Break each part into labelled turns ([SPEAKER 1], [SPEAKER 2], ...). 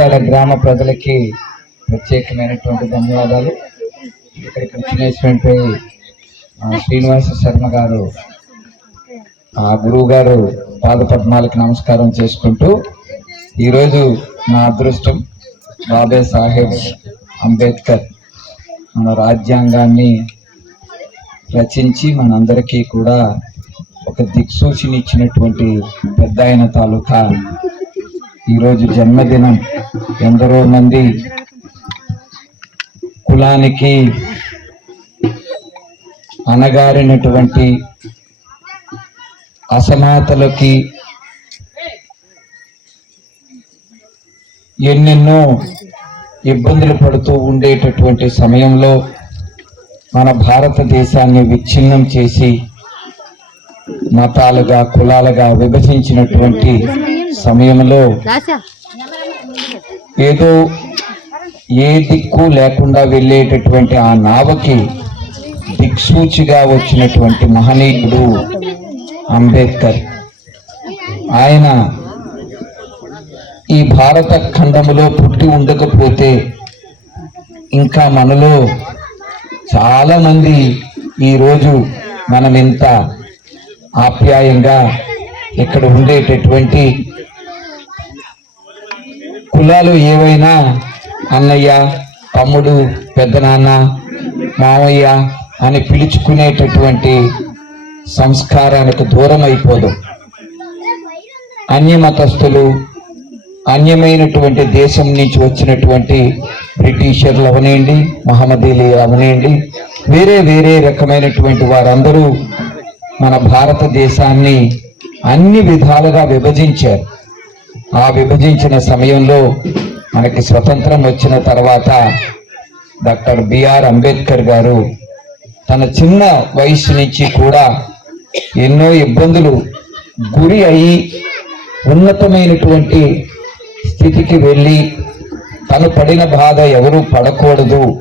[SPEAKER 1] పులివెందాడ గ్రామ ప్రజలకి ప్రత్యేకమైనటువంటి ధన్యవాదాలు. ఇక్కడికి వచ్చినటువంటి శ్రీనివాస శర్మ గారు ఆ గురువు గారు పాదపద్మాలకి నమస్కారం చేసుకుంటూ ఈరోజు నా అదృష్టం బాబే సాహెబ్ అంబేద్కర్ మన రాజ్యాంగాన్ని రచించి మనందరికీ కూడా ఒక దిక్సూచిని ఇచ్చినటువంటి పెద్ద ఆయన తాలూకా ఈరోజు జన్మదినం. ఎందరో మంది కులానికి అనగారినటువంటి అసమాతలకి ఎన్నెన్నో ఇబ్బందులు పడుతూ ఉండేటటువంటి సమయంలో మన భారతదేశాన్ని విచ్ఛిన్నం చేసి మతాలుగా కులాలుగా విభజించినటువంటి సమయంలో ఏదో ఏ దిక్కు లేకుండా వెళ్ళేటటువంటి ఆ నావకి దిక్సూచిగా వచ్చినటువంటి మహనీయుడు అంబేద్కర్. ఆయన ఈ భారత ఖండములో పుట్టి ఉండకపోతే ఇంకా మనలో చాలా మంది ఈరోజు మనం ఇంత ఆప్యాయంగా ఇక్కడ ఉండేటటువంటి కులాలు ఏవైనా అన్నయ్య తమ్ముడు పెద్దనాన్న మామయ్య అని పిలుచుకునేటటువంటి సంస్కారానికి దూరం అయిపోదు అన్యమతస్థులు అన్యమైనటువంటి దేశం నుంచి వచ్చినటువంటి బ్రిటిషర్లు అవనేయండి మహమ్మదీలు అవనేయండి వేరే వేరే రకమైనటువంటి వారందరూ మన భారతదేశాన్ని అన్ని విధాలుగా విభజించారు. ఆ విభజించిన సమయంలో మనకి స్వతంత్రం వచ్చిన తర్వాత డాక్టర్ బిఆర్ అంబేద్కర్ గారు తన చిన్న వయసు నుంచి కూడా ఎన్నో ఇబ్బందులు గురి అయి ఉన్నతమైనటువంటి స్థితికి వెళ్ళి తను పడిన బాధ ఎవరు పడకూడదు.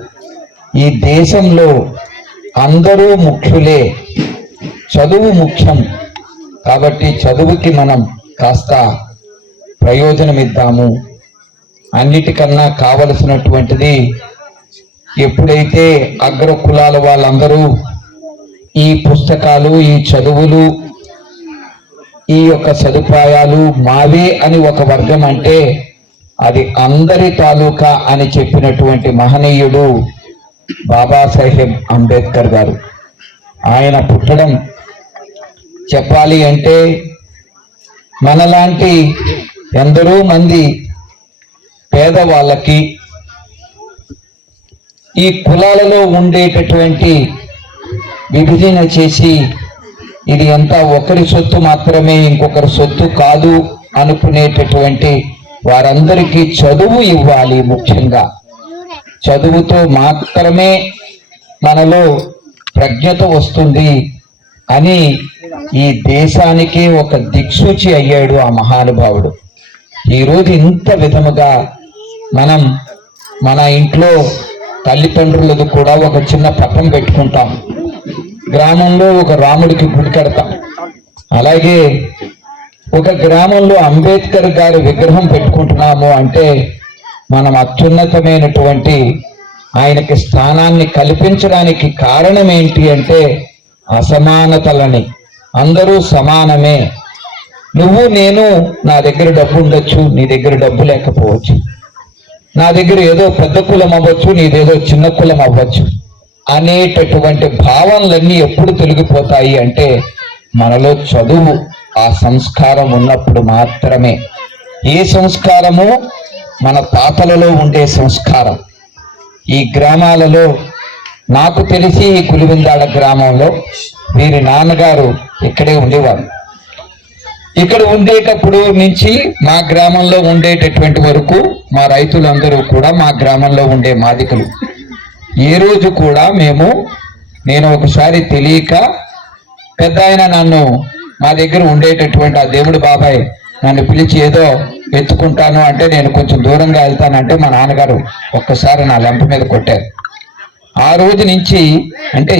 [SPEAKER 1] ఈ దేశంలో అందరూ ముఖ్యులే. చదువు ముఖ్యం. కాబట్టి చదువుకి మనం కాస్త ప్రయోజనం ఇద్దాము అన్నిటికన్నా కావలసినటువంటిది ఎప్పుడైతే అగ్ర కులాల వాళ్ళందరూ ఈ పుస్తకాలు ఈ చదువులు ఈ యొక్క సదుపాయాలు మావే అని ఒక వర్గం అంటే అది అందరి తాలూకా అని చెప్పినటువంటి మహనీయుడు బాబాసాహెబ్ అంబేద్కర్ గారు. ఆయన పుట్టడం చెప్పాలి అంటే మనలాంటి ఎందరో మంది పేదవాళ్ళకి ఈ కులాలలో ఉండేటటువంటి విభజన చేసి ఇది అంతా ఒకరి సొత్తు మాత్రమే ఇంకొకరి సొత్తు కాదు అనుకునేటటువంటి వారందరికీ చదువు ఇవ్వాలి ముఖ్యంగా. చదువుతో మాత్రమే మనలో ప్రజ్ఞత వస్తుంది అని ఈ దేశానికి ఒక దిక్సూచి అయ్యాడు ఆ మహానుభావుడు. ఈరోజు ఇంత విధముగా మనం మన ఇంట్లో తల్లిదండ్రులకు కూడా ఒక చిన్న పట్టం పెట్టుకుంటాం. గ్రామంలో ఒక రాముడికి గుడి కడతాం. అలాగే ఒక గ్రామంలో అంబేద్కర్ గారి విగ్రహం పెట్టుకుంటున్నాము అంటే మనం అత్యున్నతమైనటువంటి ఆయనకి స్థానాన్ని కల్పించడానికి కారణం ఏంటి అంటే అసమానతలని. అందరూ సమానమే. నువ్వు నేను నా దగ్గర డబ్బు ఉండొచ్చు నీ దగ్గర డబ్బు లేకపోవచ్చు. నా దగ్గర ఏదో పెద్ద కులం అవ్వచ్చు నీదేదో చిన్న కులం అవ్వచ్చు. అనేటటువంటి భావనలన్నీ ఎప్పుడు తొలగిపోతాయి అంటే మనలో చదువు ఆ సంస్కారం ఉన్నప్పుడు మాత్రమే. ఏ సంస్కారము? మన తాతలలో ఉండే సంస్కారం. ఈ గ్రామాలలో నాకు తెలిసి ఈ కులివిందాడ గ్రామంలో వీరి నాన్నగారు ఇక్కడే ఉండేవారు. ఇక్కడ ఉండేటప్పుడు నుంచి మా గ్రామంలో ఉండేటటువంటి వరకు మా రైతులందరూ కూడా మా గ్రామంలో ఉండే మాదికలు. ఏ రోజు కూడా మేము నేను ఒకసారి తెలియక పెద్ద ఆయన నన్ను మా దగ్గర ఉండేటటువంటి ఆ దేవుడు బాబాయ్ నన్ను పిలిచి ఏదో ఎత్తుకుంటాను అంటే నేను కొంచెం దూరంగా వెళ్తానంటే మా నాన్నగారు ఒక్కసారి నా లెంప మీద కొట్టారు. ఆ రోజు నుంచి అంటే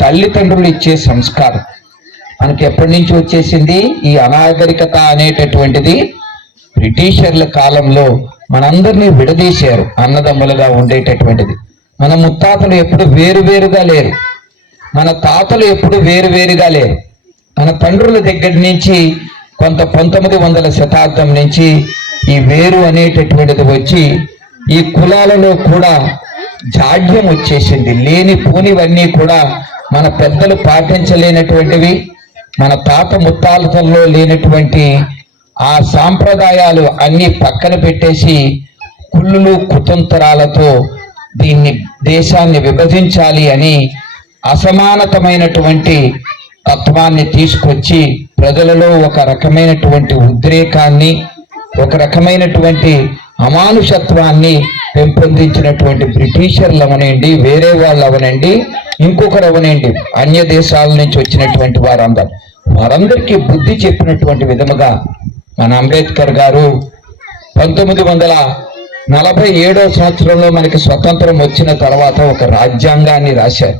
[SPEAKER 1] తల్లిదండ్రులు ఇచ్చే సంస్కారం. మనకి ఎప్పటి నుంచి వచ్చేసింది? ఈ అనాగరికత అనేటటువంటిది బ్రిటిషర్ల కాలంలో మనందరినీ విడదీశారు అన్నదమ్ములుగా ఉండేటటువంటిది. మన ముత్తాతలు ఎప్పుడు వేరు వేరుగా లేరు. మన తాతలు ఎప్పుడు వేరు వేరుగా లేరు. మన తండ్రుల దగ్గర నుంచి కొంత పంతొమ్మిది వందల శతాబ్దం నుంచి ఈ వేరు అనేటటువంటిది వచ్చి ఈ కులాలలో కూడా జాడ్యం వచ్చేసింది. లేని పోనివన్నీ కూడా మన పెద్దలు పాటించలేనటువంటివి. మన తాత ముత్తాతల్లో లేనటువంటి ఆ సాంప్రదాయాలు అన్ని పక్కన పెట్టేసి కుళ్ళులు కుతంతరాలతో దీన్ని దేశాన్ని విభజించాలి అని అసమానతమైనటువంటి తత్వాన్ని తీసుకొచ్చి ప్రజలలో ఒక రకమైనటువంటి ఉద్రేకాన్ని ఒక రకమైనటువంటి అమానుషత్వాన్ని పెంపొందించినటువంటి బ్రిటిషర్లు అవనండి వేరే వాళ్ళు అవనండి ఇంకొకరు అవనండి అన్య దేశాల నుంచి వచ్చినటువంటి వారందరూ. వారందరికీ బుద్ధి చెప్పినటువంటి విధముగా మన అంబేద్కర్ గారు పంతొమ్మిది వందల నలభై ఏడో సంవత్సరంలో మనకి స్వతంత్రం వచ్చిన తర్వాత ఒక రాజ్యాంగాన్ని రాశారు.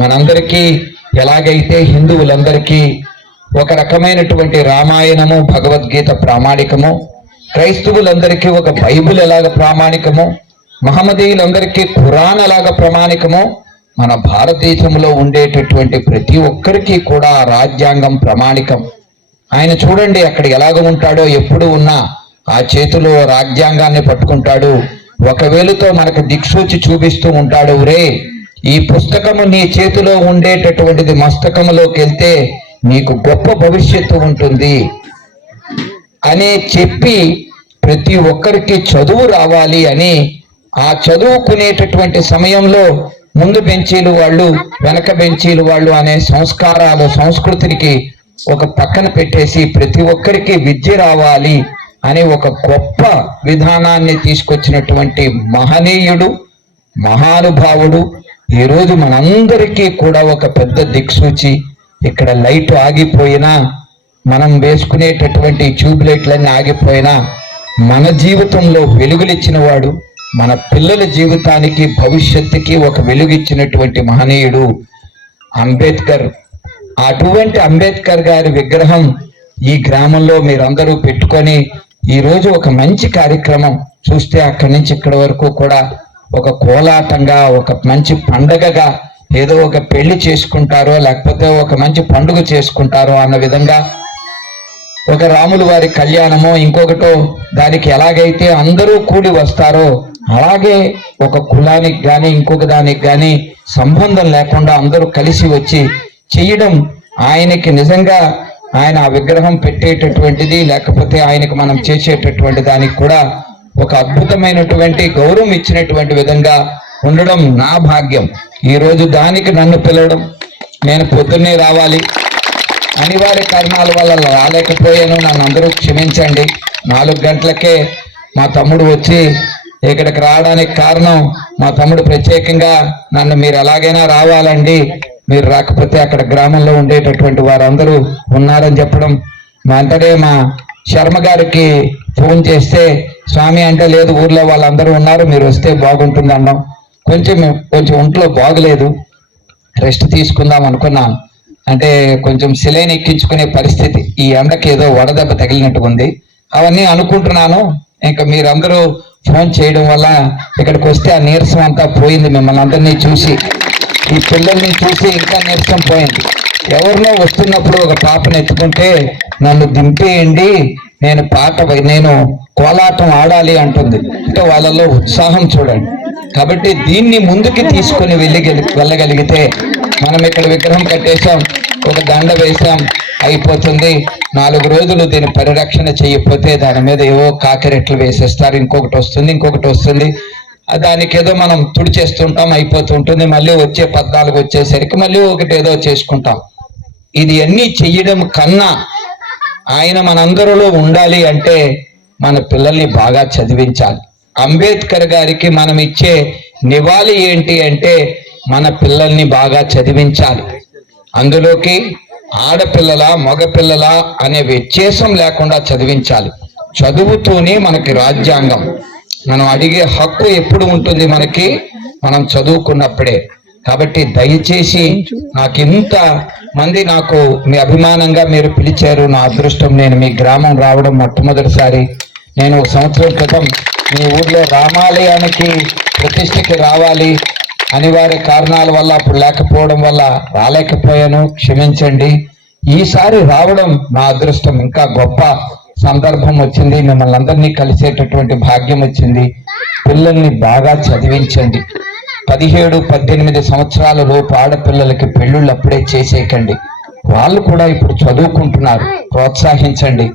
[SPEAKER 1] మనందరికీ ఎలాగైతే హిందువులందరికీ ఒక రకమైనటువంటి రామాయణము భగవద్గీత ప్రామాణికము క్రైస్తవులందరికీ ఒక బైబిల్ ఎలాగ ప్రామాణికము మహమ్మదీయులందరికీ ఖురాన్ ఎలాగ ప్రామాణికము మన భారతదేశంలో ఉండేటటువంటి ప్రతి ఒక్కరికి కూడా రాజ్యాంగం ప్రామాణికం. ఆయన చూడండి అక్కడ ఎలాగ ఉంటాడో ఎప్పుడు ఉన్నా ఆ చేతిలో రాజ్యాంగాన్ని పట్టుకుంటాడు. ఒకవేళతో మనకు దిక్సూచి చూపిస్తూ ఉంటాడు రే ఈ పుస్తకము నీ చేతిలో ఉండేటటువంటిది మస్తకములోకి వెళ్తే నీకు గొప్ప భవిష్యత్తు ఉంటుంది. అనే చెప్పి ప్రతి ఒక్కరికి చదువు రావాలి అని ఆ చదువుకునేటటువంటి సమయంలో ముందు బెంచీలు వాళ్ళు వెనక బెంచీలు వాళ్ళు అనే సంస్కారాలు సంస్కృతికి ఒక పక్కన పెట్టేసి ప్రతి ఒక్కరికి విద్య రావాలి అనే ఒక గొప్ప విధానాన్ని తీసుకొచ్చినటువంటి మహనీయుడు మహానుభావుడు ఈరోజు మనందరికీ కూడా ఒక పెద్ద దిక్సూచి. ఇక్కడ లైట్ ఆగిపోయినా మనం వేసుకునేటటువంటి ట్యూబ్లైట్లన్నీ ఆగిపోయినా మన జీవితంలో వెలుగులిచ్చిన వాడు మన పిల్లల జీవితానికి భవిష్యత్తుకి ఒక వెలుగిచ్చినటువంటి మహనీయుడు అంబేద్కర్. అటువంటి అంబేద్కర్ గారి విగ్రహం ఈ గ్రామంలో మీరందరూ పెట్టుకొని ఈరోజు ఒక మంచి కార్యక్రమం చూస్తే అక్కడి నుంచి ఇక్కడి వరకు కూడా ఒక కోలాటంగా ఒక మంచి పండగగా ఏదో ఒక పెళ్ళి చేసుకుంటారో లేకపోతే ఒక మంచి పండుగ చేసుకుంటారో అన్న విధంగా ఒక రాములు వారి కళ్యాణమో ఇంకొకటో దానికి ఎలాగైతే అందరూ కూడి వస్తారో అలాగే ఒక కులానికి కానీ ఇంకొక దానికి కానీ సంబంధం లేకుండా అందరూ కలిసి వచ్చి చేయడం ఆయనకి నిజంగా ఆయన ఆ విగ్రహం పెట్టేటటువంటిది లేకపోతే ఆయనకు మనం చేసేటటువంటి దానికి కూడా ఒక అద్భుతమైనటువంటి గౌరవం ఇచ్చినటువంటి విధంగా ఉండడం నా భాగ్యం. ఈరోజు దానికి నన్ను పిలవడం నేను పొద్దున్నే రావాలి. అనివార్య కారణాల వల్ల రాలేకపోయాను. నన్ను అందరూ క్షమించండి. నాలుగు గంటలకే మా తమ్ముడు వచ్చి ఇక్కడికి రావడానికి కారణం మా తమ్ముడు ప్రత్యేకంగా నన్ను మీరు ఎలాగైనా రావాలండి. మీరు రాకపోతే అక్కడ గ్రామంలో ఉండేటటువంటి వారందరూ ఉన్నారని చెప్పడం మా అంతటే మా శర్మ గారికి ఫోన్ చేస్తే స్వామి అంటే లేదు ఊర్లో వాళ్ళందరూ ఉన్నారు మీరు వస్తే బాగుంటుంది అన్నాం కొంచెం కొంచెం ఒంట్లో బాగలేదు. రెస్ట్ తీసుకుందాం అనుకున్నాను. అంటే కొంచెం సిలైన్ ఎక్కించుకునే పరిస్థితి. ఈ ఎండకి ఏదో వడదెబ్బ తగిలినట్టు ఉంది. అవన్నీ అనుకుంటున్నాను. ఇంకా మీరందరూ ఫోన్ చేయడం వల్ల ఇక్కడికి వస్తే ఆ నీరసం అంతా పోయింది మిమ్మల్ని అందరినీ చూసి. ఈ పిల్లల్ని చూసి ఇంకా నీరసం పోయింది. ఎవరినో వస్తున్నప్పుడు ఒక పాపను ఎత్తుకుంటే నన్ను దింపేయండి నేను పాట నేను కోలాటం ఆడాలి అంటుంది. అంటే వాళ్ళలో ఉత్సాహం చూడండి. కాబట్టి దీన్ని ముందుకి తీసుకొని వెళ్ళి వెళ్ళగలిగితే మనం ఇక్కడ విగ్రహం కట్టేశాం ఒక దండ వేశాం అయిపోతుంది. నాలుగు రోజులు దీని పరిరక్షణ చేయకపోతే దాని మీద ఏవో కాకిరెట్లు వేసేస్తారు. ఇంకొకటి వస్తుంది ఇంకొకటి వస్తుంది. దానికి ఏదో మనం తుడిచేస్తుంటాం అయిపోతుంటుంది. మళ్ళీ వచ్చే పద్నాలుగు వచ్చేసరికి మళ్ళీ ఒకటి ఏదో చేసుకుంటాం. ఇది అన్ని చెయ్యడం కన్నా ఆయన మనందరిలో ఉండాలి అంటే మన పిల్లల్ని బాగా చదివించాలి. అంబేద్కర్ గారికి మనం ఇచ్చే నివాళి ఏంటి అంటే మన పిల్లల్ని బాగా చదివించాలి. అందులోకి ఆడపిల్లల మగపిల్లల అనే వ్యత్యాసం లేకుండా చదివించాలి. చదువుతూనే మనకి రాజ్యాంగం. మనం అడిగే హక్కు ఎప్పుడు ఉంటుంది మనకి? మనం చదువుకున్నప్పుడే. కాబట్టి దయచేసి నాకు ఇంత మంది నాకు మీ అభిమానంగా మీరు పిలిచారు. నా అదృష్టం నేను మీ గ్రామం రావడం మొట్టమొదటిసారి. నేను ఒక సంవత్సరం క్రితం మీ ఊర్లో రామాలయానికి ప్రతిష్టకి రావాలి. అనివార్య కారణాల వల్ల అప్పుడు లేకపోవడం వల్ల రాలేకపోయాను. క్షమించండి. ఈసారి రావడం నా అదృష్టం. ఇంకా గొప్ప సందర్భం వచ్చింది. మిమ్మల్ని అందరినీ కలిసేటటువంటి భాగ్యం వచ్చింది. పిల్లల్ని బాగా చదివించండి. పదిహేడు పద్దెనిమిది సంవత్సరాల లోపు ఆడపిల్లలకి పెళ్ళిళ్ళు అప్పుడే చేసేయకండి. వాళ్ళు కూడా ఇప్పుడు చదువుకుంటున్నారు. ప్రోత్సహించండి.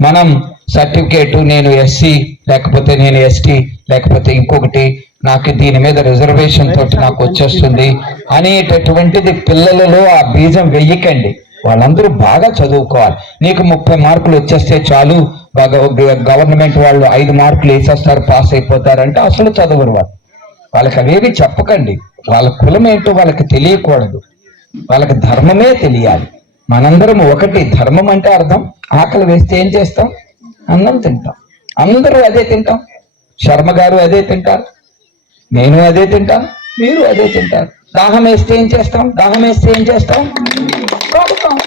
[SPEAKER 1] మనం సర్టిఫికేట్ నేను ఎస్సీ లేకపోతే నేను ఎస్టీ లేకపోతే ఇంకొకటి నాకు దీని మీద రిజర్వేషన్ తోటి నాకు వచ్చేస్తుంది. అనేటటువంటిది పిల్లలలో ఆ బీజం వెయ్యకండి. వాళ్ళందరూ బాగా చదువుకోవాలి. నీకు ముప్పై మార్కులు వచ్చేస్తే చాలు. గవ- గవర్నమెంట్ వాళ్ళు ఐదు మార్కులు వేసేస్తారు పాస్ అయిపోతారంటే అసలు చదవరు వాళ్ళు. వాళ్ళకి అవేవి చెప్పకండి. వాళ్ళ కులం ఏంటో వాళ్ళకి తెలియకూడదు. వాళ్ళకి ధర్మమే తెలియాలి. మనందరం ఒకటి. ధర్మం అంటే అర్థం. ఆకలి వేస్తే ఏం చేస్తాం? అన్నం తింటాం. అందరూ అదే తింటాం. శర్మ గారు అదే తింటారు. నేను అదే తింటాను మీరు అదే తింటారు. దాహం వేస్తే ఏం చేస్తాం? దాహం వేస్తే ఏం చేస్తాం? తాగుతాం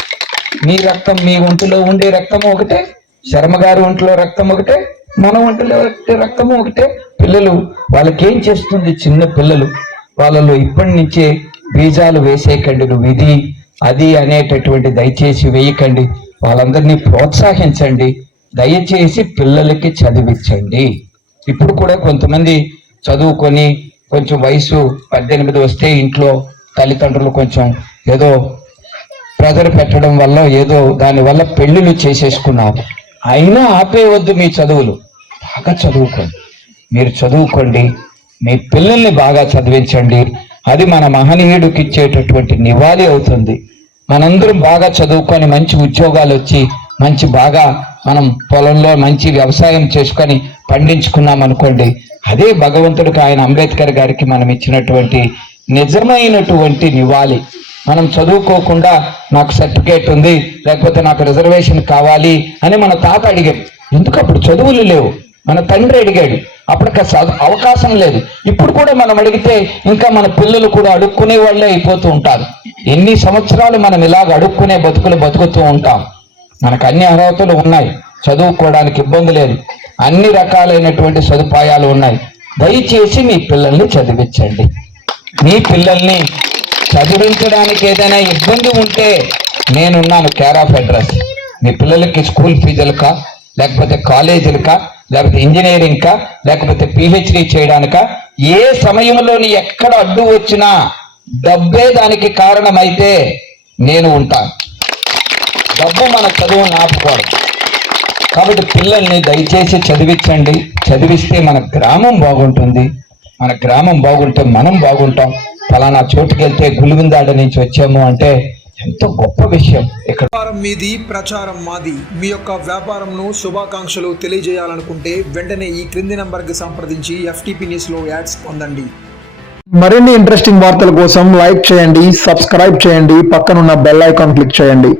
[SPEAKER 1] మీ రక్తం మీ ఒంటిలో ఉండే రక్తం ఒకటే శర్మ గారి ఒంటిలో రక్తం ఒకటే మన ఒంటిలో రక్తం ఒకటే. పిల్లలు వాళ్ళకి ఏం చేస్తుంది చిన్న పిల్లలు? వాళ్ళలో ఇప్పటి నుంచే బీజాలు వేసేయకండి నువ్వు ఇది అది అనేటటువంటి దయచేసి వేయకండి. వాళ్ళందరినీ ప్రోత్సహించండి. దయచేసి పిల్లలకి చదివించండి. ఇప్పుడు కూడా కొంతమంది చదువుకొని కొంచెం వయసు పద్దెనిమిది వస్తే ఇంట్లో తల్లిదండ్రులు కొంచెం ఏదో ప్రెజర్ పెట్టడం వల్ల ఏదో దానివల్ల పెళ్ళిళ్ళు చేసేసుకున్నారు. అయినా ఆపేయవద్దు మీ చదువులు. బాగా చదువుకోండి. మీరు చదువుకోండి. మీ పిల్లల్ని బాగా చదివించండి. అది మన మహనీయుడికి ఇచ్చేటటువంటి నివాళి అవుతుంది. మనందరం బాగా చదువుకొని మంచి ఉద్యోగాలు వచ్చి మంచి బాగా మనం పొలంలో మంచి వ్యవసాయం చేసుకొని పండించుకున్నాం అనుకోండి అదే భగవంతుడికి ఆయన అంబేద్కర్ గారికి మనం ఇచ్చినటువంటి నిజమైనటువంటి నివాళి. మనం చదువుకోకుండా నాకు సర్టిఫికేట్ ఉంది లేకపోతే నాకు రిజర్వేషన్ కావాలి అని మన తాత అడిగాడు. ఎందుకు అప్పుడు చదువులు లేవు? మన తండ్రి అడిగాడు. అప్పటికి అవకాశం లేదు. ఇప్పుడు కూడా మనం అడిగితే ఇంకా మన పిల్లలు కూడా అడుక్కునే వాళ్ళే అయిపోతూ ఉంటారు. ఎన్ని సంవత్సరాలు మనం ఇలాగ అడుక్కునే బతుకులు బతుకుతూ ఉంటాం. మనకు అన్ని అర్హతలు ఉన్నాయి. చదువుకోవడానికి ఇబ్బంది లేదు. అన్ని రకాలైనటువంటి సదుపాయాలు ఉన్నాయి. దయచేసి మీ పిల్లల్ని చదివించండి. మీ పిల్లల్ని చదివించడానికి ఏదైనా ఇబ్బంది ఉంటే నేనున్నాను కేర్ ఆఫ్ అడ్రస్ మీ పిల్లలకి స్కూల్ ఫీజులకా లేకపోతే కాలేజీలకా లేకపోతే ఇంజనీరింగ్ కా లేకపోతే పిహెచ్డి చేయడానిక ఏ సమయంలోని ఎక్కడ అడ్డు వచ్చినా డబ్బే దానికి కారణమైతే నేను ఉంటాను. డబ్బు మన చదువు ఆపుకోవడం కాబట్టి పిల్లల్ని దయచేసి చదివించండి. చదివిస్తే మన గ్రామం బాగుంటుంది. మన గ్రామం బాగుంటే మనం బాగుంటాం. ఫలానా చోటుకి వెళ్తే గులివిందాడ నుంచి వచ్చాము అంటే ఎంతో గొప్ప విషయం. ఇక్కడ
[SPEAKER 2] వ్యాపారం మీది ప్రచారం మాది. మీ యొక్క వ్యాపారంను శుభాకాంక్షలు తెలియజేయాలనుకుంటే వెంటనే ఈ క్రింది నంబర్కి సంప్రదించి ఎఫ్టీపీ న్యూస్లో యాడ్స్ పొందండి.
[SPEAKER 3] మరిన్ని ఇంట్రెస్టింగ్ వార్తల కోసం లైక్ చేయండి సబ్స్క్రైబ్ చేయండి పక్కనున్న బెల్ ఐకాన్ క్లిక్ చేయండి.